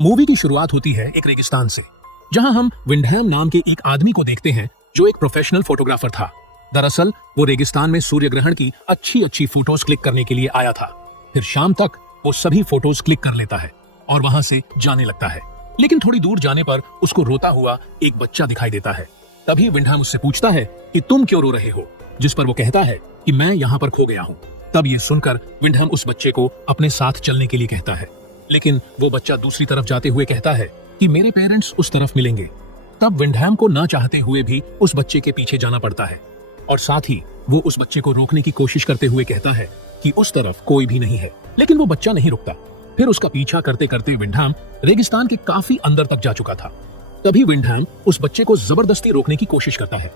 Movie की शुरुआत होती है एक रेगिस्तान से, जहां हम विंडहैम नाम के एक आदमी को देखते हैं जो एक प्रोफेशनल फोटोग्राफर था। दरअसल वो रेगिस्तान में सूर्य ग्रहण की अच्छी अच्छी फोटोज क्लिक करने के लिए आया था। फिर शाम तक वो सभी फोटोज क्लिक कर लेता है और वहां से जाने लगता है। लेकिन थोड़ी दूर जाने पर उसको रोता हुआ एक बच्चा दिखाई देता है। तभी विंडहैम उससे पूछता है कि तुम क्यों रो रहे हो, जिस पर वो कहता है कि मैं यहाँ पर खो गया हूँ। तब ये सुनकर विंडहैम उस बच्चे को अपने साथ चलने के लिए कहता है, लेकिन वो बच्चा दूसरी तरफ जाते हुए कहता है कि मेरे पेरेंट्स उस तरफ मिलेंगे। तब विंडहैम को ना चाहते हुए भी उस बच्चे के पीछे जाना पड़ता है और साथ ही वो उस बच्चे को रोकने की कोशिश करते हुए कहता है कि उस तरफ कोई भी नहीं है। लेकिन वो बच्चा नहीं रुकता। फिर उसका पीछा करते करते विंडहैम रेगिस्तान के काफी अंदर तक जा चुका था। तभी विंडहैम उस बच्चे को जबरदस्ती रोकने की कोशिश करता है,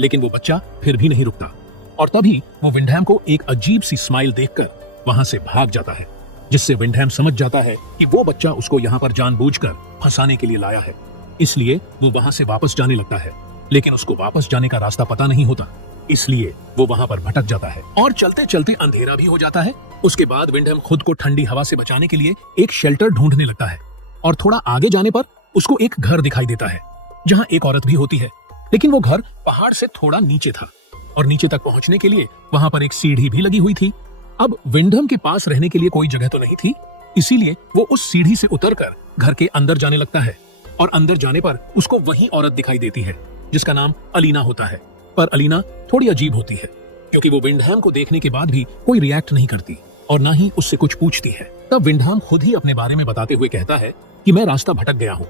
लेकिन वो बच्चा फिर भी नहीं रुकता और तभी वो विंडहैम को एक अजीब सी स्माइल देखकर वहां से भाग जाता है, जिससे विंडहैम समझ जाता है कि वो बच्चा उसको यहाँ पर जानबूझकर फंसाने के लिए लाया है। इसलिए वो वहां से वापस जाने लगता है, लेकिन उसको वापस जाने का रास्ता पता नहीं होता, इसलिए वो वहां पर भटक जाता है और चलते चलते अंधेरा भी हो जाता है। उसके बाद विंडहैम खुद को ठंडी हवा से बचाने के लिए एक शेल्टर ढूंढने लगता है और थोड़ा आगे जाने पर उसको एक घर दिखाई देता है जहां एक औरत भी होती है। लेकिन वो घर पहाड़ से थोड़ा नीचे था और नीचे तक पहुंचने के लिए वहां पर एक सीढ़ी भी लगी हुई थी। अब विंडहैम के पास रहने के लिए कोई जगह तो नहीं थी, इसीलिए वो उस सीढ़ी से उतरकर घर के अंदर जाने लगता है और अंदर जाने पर उसको वही औरत दिखाई देती है जिसका नाम अलीना होता है। पर अलीना थोड़ी अजीब होती है क्योंकि वो विंडहैम को देखने के बाद भी कोई रिएक्ट नहीं करती और ना ही उससे कुछ पूछती है। तब विंडहैम खुद ही अपने बारे में बताते हुए कहता है कि मैं रास्ता भटक गया हूँ,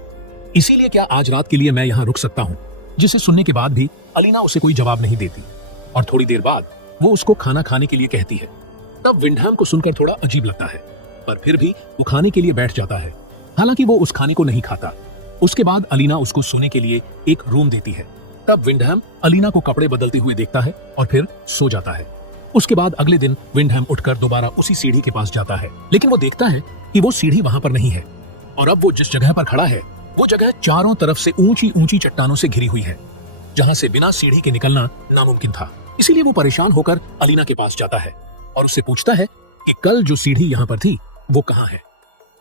इसीलिए क्या आज रात के लिए मैं यहाँ रुक सकता हूँ। जिसे सुनने के बाद भी अलीना उसे कोई जवाब नहीं देती और थोड़ी देर बाद वो उसको खाना खाने के लिए कहती है। तब विंडहैम को सुनकर थोड़ा अजीब लगता है, पर फिर भी वो खाने के लिए बैठ जाता है। हालांकि वो उस खाने को नहीं खाता। उसके बाद अलीना उसको सोने के लिए एक रूम देती है। तब विंडहैम अलीना को कपड़े बदलते हुए देखता है और फिर सो जाता है। उसके बाद अगले दिन विंडहैम उठकर दोबारा उसी सीढ़ी के पास जाता है, लेकिन वो देखता है कि वो सीढ़ी वहां पर नहीं है और अब वो जिस जगह पर खड़ा है वो जगह चारों तरफ से ऊंची ऊंची चट्टानों से घिरी हुई है, जहां से बिना सीढ़ी के निकलना नामुमकिन था। इसीलिए वो परेशान होकर अलीना के पास जाता है और उससे पूछता है कि कल जो सीढ़ी यहाँ पर थी वो कहाँ है।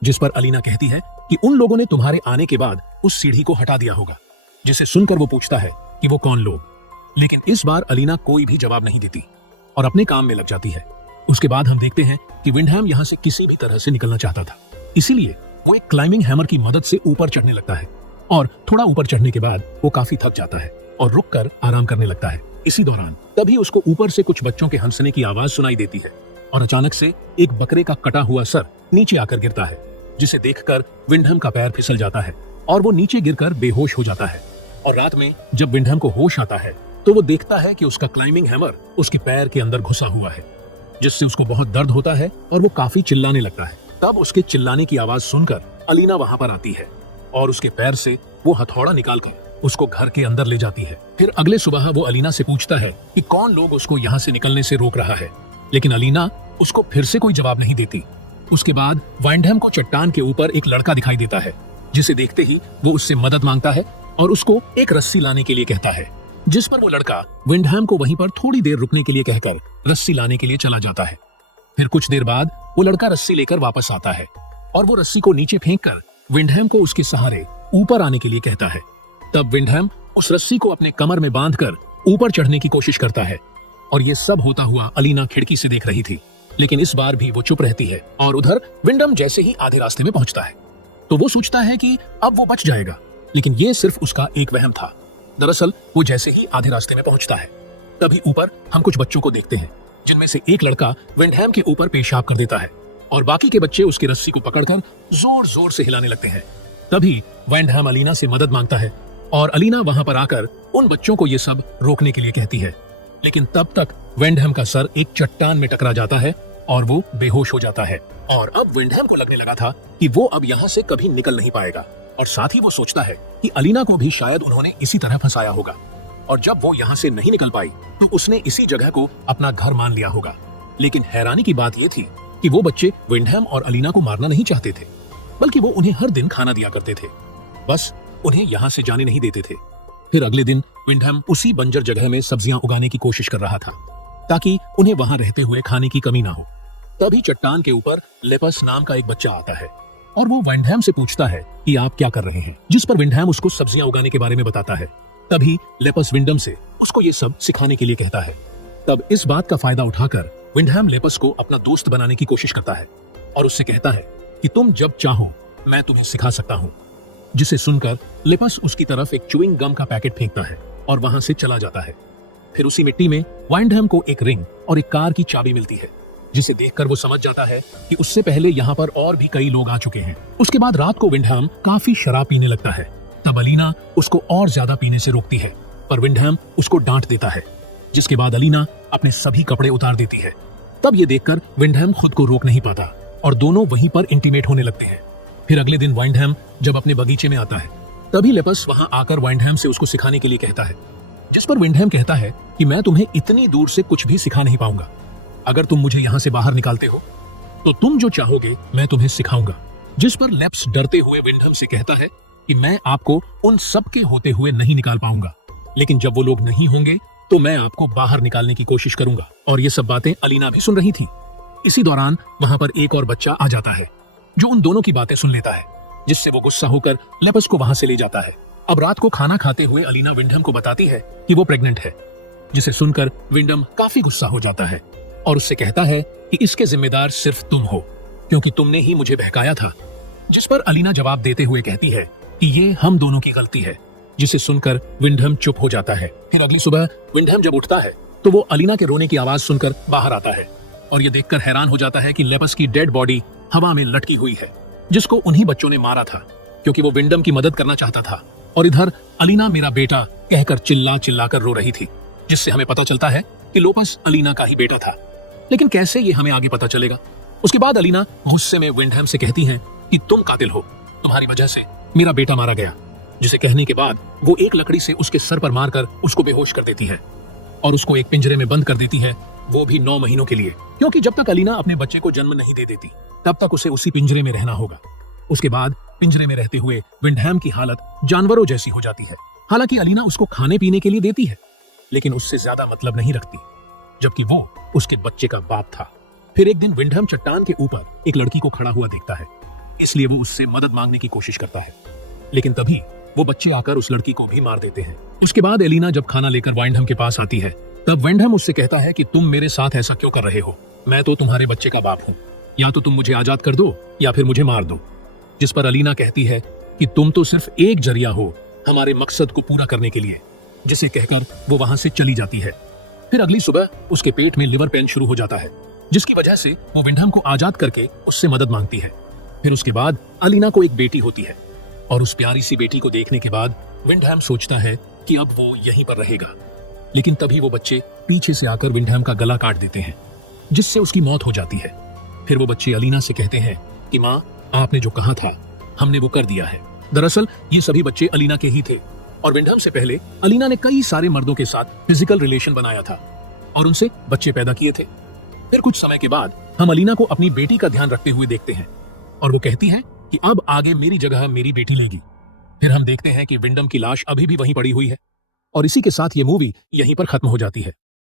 जिस पर अलीना कहती है कि उन लोगों ने तुम्हारे आने के बाद उस सीढ़ी को हटा दिया होगा। जिसे सुनकर वो पूछता है कि वो कौन लोग, लेकिन इस बार अलीना कोई भी जवाब नहीं देती और अपने काम में लग जाती है। उसके बाद हम देखते हैं कि विंडहैम यहाँ से किसी भी तरह से निकलना चाहता था, इसीलिए वो एक क्लाइंबिंग हैमर की मदद से ऊपर चढ़ने लगता है और थोड़ा ऊपर चढ़ने के बाद वो काफी थक जाता है और रुककर आराम करने लगता है। इसी दौरान तभी उसको ऊपर से कुछ बच्चों के हंसने की आवाज सुनाई देती है और अचानक से एक बकरे का कटा हुआ सर नीचे आकर गिरता है, जिसे देखकर विंडहैम का पैर फिसल जाता है और वो नीचे गिरकर बेहोश हो जाता है। और रात में जब विंडहैम को होश आता है तो वो देखता है कि उसका क्लाइंबिंग हैमर उसके पैर के अंदर घुसा हुआ है, जिससे उसको बहुत दर्द होता है और वो काफी चिल्लाने लगता है। तब उसके चिल्लाने की आवाज सुनकर अलीना वहां पर आती है और उसके पैर से वो हथौड़ा निकालकर उसको घर के अंदर ले जाती है। फिर अगले सुबह वो अलीना से पूछता है कि कौन लोग उसको यहाँ से निकलने से रोक रहा है, लेकिन अलीना उसको फिर से कोई जवाब नहीं देती। उसके बाद विंडहैम को चट्टान के ऊपर एक लड़का दिखाई देता है, जिसे देखते ही वो उससे मदद मांगता है और उसको एक रस्सी लाने के लिए कहता है, जिस पर वो लड़का विंडहैम को वहीं पर थोड़ी देर रुकने के लिए कहकर रस्सी लाने के लिए चला जाता है। फिर कुछ देर बाद वो लड़का रस्सी लेकर वापस आता है और वो रस्सी को नीचे फेंककर विंडहैम को उसके सहारे ऊपर आने के लिए कहता है। तब विंडहैम उस रस्सी को अपने कमर में बांधकर ऊपर चढ़ने की कोशिश करता है और ये सब होता हुआ अलीना खिड़की से देख रही थी, लेकिन इस बार भी वो चुप रहती है। और उधर विंडहैम जैसे ही आधे रास्ते में पहुंचता है तो वो सोचता है कि अब वो बच जाएगा, लेकिन ये सिर्फ उसका एक वहम था। दरअसल वो जैसे ही आधे रास्ते में पहुंचता है तभी ऊपर हम कुछ बच्चों को देखते हैं, जिनमें से एक लड़का विंडहैम के ऊपर पेशाब कर देता है और बाकी के बच्चे उसकी रस्सी को पकड़कर जोर जोर से हिलाने लगते हैं। तभी विंडहैम अलीना से मदद मांगता है और अलीना वहां पर आकर उन बच्चों को ये सब रोकने के लिए कहती है, लेकिन तब तक विंडहैम का सर एक चट्टान में टकरा जाता है और वो बेहोश हो जाता है। और अब विंडहैम को लगने लगा था कि वो अब यहाँ से कभी निकल नहीं पाएगा और साथ ही वो सोचता है कि अलीना को भी शायद उन्होंने इसी तरह फंसाया होगा और जब वो यहाँ से नहीं निकल पाई तो उसने इसी जगह को अपना घर मान लिया होगा। लेकिन हैरानी की बात ये थी कि वो बच्चे विंडहैम और अलीना को मारना नहीं चाहते थे, बल्कि वो उन्हें हर दिन खाना दिया करते थे, बस उन्हें यहाँ से जाने नहीं देते थे। फिर अगले दिन विंडहैम उसी बंजर जगह में सब्जियां उगाने की कोशिश कर रहा था ताकि उन्हें वहां रहते हुए खाने की कमी ना हो। तभी चट्टान के ऊपर लेपस नाम का एक बच्चा आता है और वो विंडहैम से पूछता है कि आप क्या कर रहे हैं, जिस पर विंडहैम उसको सब्जियां उगाने के बारे में बताता है। तभी लेपस विंडम से उसको ये सब सिखाने के लिए कहता है। तब इस बात का फायदा उठाकर विंडहैम लेपस को अपना दोस्त बनाने की कोशिश करता है और उससे कहता है कि तुम जब चाहो मैं तुम्हें सिखा सकता हूँ। जिसे सुनकर लेपस उसकी तरफ एक च्युइंग गम का पैकेट फेंकता है और वहां से चला जाता है। फिर उसी मिट्टी में विंडहैम को एक रिंग और एक कार की चाबी मिलती है, जिसे देखकर वो समझ जाता है कि उससे पहले यहाँ पर और भी कई लोग आ चुके हैं। उसके बाद रात को विंडहैम काफी शराब पीने लगता है। तब अलीना उसको और ज्यादा पीने से रोकती है, पर विंडहैम उसको डांट देता है, जिसके बाद अलीना अपने सभी कपड़े उतार देती है। तब ये देखकर विंडहैम खुद को रोक नहीं पाता और दोनों वहीं पर इंटीमेट होने लगते हैं। फिर अगले दिन विंडहैम जब अपने बगीचे में आता है, तभी लेपस वहां आकर विंडहैम से उसको सिखाने के लिए कहता है, जिस पर विंडहैम कहता है कि मैं तुम्हें इतनी दूर से कुछ भी सिखा नहीं पाऊंगा। अगर तुम मुझे यहाँ से बाहर निकालते हो तो तुम जो चाहोगे मैं तुम्हें सिखाऊंगा। जिस पर लेप्स डरते हुए विंडहैम से कहता है कि मैं आपको उन सब के होते हुए नहीं निकाल पाऊंगा, लेकिन जब वो लोग नहीं होंगे तो मैं आपको बाहर निकालने की कोशिश करूंगा। और ये सब बातें अलीना भी सुन रही थी। इसी दौरान वहां पर एक और बच्चा आ जाता है जो उन दोनों की बातें सुन लेता है, जिससे वो गुस्सा होकर लेपस को वहां से ले जाता है। अब रात को खाना खाते हुए अलीना विंडहम को बताती है कि वो प्रेग्नेंट है, जिसे सुनकर विंडम काफी गुस्सा हो जाता है और उससे कहता है कि इसके जिम्मेदार सिर्फ तुम हो, क्योंकि तुमने ही मुझे बहकाया था। जिस पर अलीना जवाब देते हुए कहती है कि ये हम दोनों की गलती है, जिसे सुनकर विंडहम चुप हो जाता है। फिर अगली सुबह विंडहम जब उठता है तो वो अलीना के रोने की आवाज सुनकर बाहर आता है और ये देखकर हैरान हो जाता है कि लेपस की डेड बॉडी हवा में लटकी हुई है, जिसको उन्हीं बच्चों ने मारा था, क्योंकि वो विंडम की मदद करना चाहता था। और इधर अलीना मेरा बेटा कहकर चिल्ला चिल्ला कर रो रही थी, जिससे हमें पता चलता है कि लोपस अलीना का ही बेटा था। लेकिन कैसे ये हमें आगे पता चलेगा। उसके बाद अलीना गुस्से में विंडहम से कहती है कि तुम कातिल हो, तुम्हारी वजह से मेरा बेटा मारा गया। जिसे कहने के बाद वो एक लकड़ी से उसके सर पर मारकर उसको बेहोश कर देती है और उसको एक पिंजरे में बंद कर देती है, वो भी 9 महीनों के लिए, क्योंकि जब तक अलीना अपने बच्चे को जन्म नहीं दे देती तब तक उसे उसी पिंजरे में रहना होगा। उसके बाद पिंजरे में रहते हुए विंडहम की हालत जानवरों जैसी हो जाती है। हालांकि अलीना उसको खाने पीने के लिए देती है, लेकिन उससे ज्यादा मतलब नहीं रखती, जबकि वो उसके बच्चे का बाप था। फिर एक दिन विंडहम चट्टान के ऊपर एक लड़की को खड़ा हुआ देखता है, इसलिए वो उससे मदद मांगने की कोशिश करता है, लेकिन तभी वो बच्चे आकर उस लड़की को भी मार देते हैं। उसके बाद एलिना जब खाना लेकर विंडहम के पास आती है, तब विंडहम उससे कहता है कि तुम मेरे साथ ऐसा क्यों कर रहे हो, मैं तो तुम्हारे बच्चे का बाप हूँ, या तो तुम मुझे आजाद कर दो या फिर मुझे मार दो। जिस पर अलीना कहती है कि तुम तो सिर्फ एक जरिया हो हमारे मकसद को पूरा करने के लिए, जिसे कहकर वो वहां से चली जाती है। फिर अगली सुबह उसके पेट में लिवर पेन शुरू हो जाता है, जिसकी वजह से वो विंडहम को आजाद करके उससे मदद मांगती है। फिर उसके बाद अलीना को एक बेटी होती है और उस प्यारी सी बेटी को देखने के बाद विंडहम सोचता है कि अब वो यहीं पर रहेगा, लेकिन तभी वो बच्चे पीछे से आकर विंडहम का गला काट देते हैं, जिससे उसकी मौत हो जाती है। फिर वो बच्चे अलीना से कहते हैं कि माँ, आपने जो कहा था हमने वो कर दिया है। दरअसल ये सभी बच्चे अलीना के ही थे और विंडहम से पहले अलीना ने कई सारे मर्दों के साथ फिजिकल रिलेशन बनाया था और उनसे बच्चे पैदा किए थे। फिर कुछ समय के बाद हम अलीना को अपनी बेटी का ध्यान रखते हुए देखते हैं और वो कहती है कि अब आगे मेरी जगह मेरी बेटी लेगी। फिर हम देखते हैं कि विंडम की लाश अभी भी वहीं पड़ी हुई है और इसी के साथ ये मूवी यहीं पर खत्म हो जाती है।